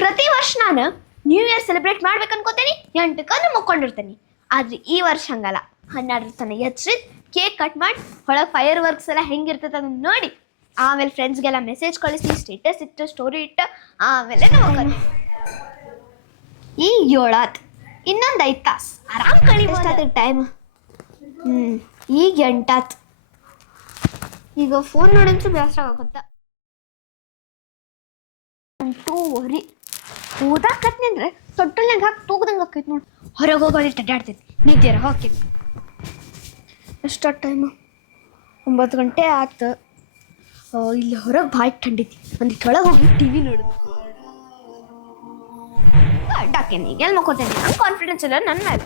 ಪ್ರತಿ ವರ್ಷ ನಾನು ನ್ಯೂ ಇಯರ್ ಸೆಲೆಬ್ರೇಟ್ ಮಾಡ್ಬೇಕು ಅನ್ಕೋತೇನೆ 8 ಮುಕ್ಕೊಂಡಿರ್ತೇನೆ. ಆದ್ರೆ ಈ ವರ್ಷ ಹಂಗಲ್ಲ, 12 ತನ ಎಚ್ಚರಿದ್ ಕೇಕ್ ಕಟ್ ಮಾಡಿ ಹೊಳಗೆ ಫೈರ್ ವರ್ಕ್ಸ್ ಎಲ್ಲ ಹೆಂಗಿರ್ತದೆ ಅದನ್ನ ನೋಡಿ ಆಮೇಲೆ ಫ್ರೆಂಡ್ಸ್ಗೆಲ್ಲ ಮೆಸೇಜ್ ಕಳಿಸಿ ಸ್ಟೇಟಸ್ ಇಟ್ಟು ಸ್ಟೋರಿ ಇಟ್ಟು ಆಮೇಲೆ ನಾವು ಈ 7 ಇನ್ನೊಂದು 5 ತಾಸು ಆರಾಮ್ ಕಳಿಬೋದು ಟೈಮ್. ಈಗ 8 ಈಗ ಫೋನ್ ನೋಡಂತೂ ಬೇಸರ ಆಗುತ್ತ. 2:30 ಓದಾಕತ್ನಿ ಅಂದ್ರೆ ತೊಟ್ಟಲ್ನಾಗ ಹಾಕಿ ತೂಗದಂಗೆ ಆಕೈತಿ ನೋಡಿ. ಹೊರಗೆ ಹೋಗೋದು ಅಡ್ಡಾಡ್ತೈತಿ, ನಿದ್ದೆ ಹೋಗ್ತೈತಿ. ಎಷ್ಟು ಟೈಮು 9 ಗಂಟೆ ಆಯ್ತು. ಇಲ್ಲಿ ಹೊರಗೆ ಭಾಳ ಥಂಡೈತಿ. ಒಂದಿಟ್ಟು ಒಳಗೆ ಹೋಗಿ TV ನೋಡೋದು. ಅಡ್ಡಾಕೇನಿ ಈಗ ಎಲ್ಲಿ ಮಕ್ಕೋತೇನೆ, ನಂಗೆ ಕಾನ್ಫಿಡೆನ್ಸ್ ಇಲ್ಲ ನನ್ನ ಮೇಲೆ.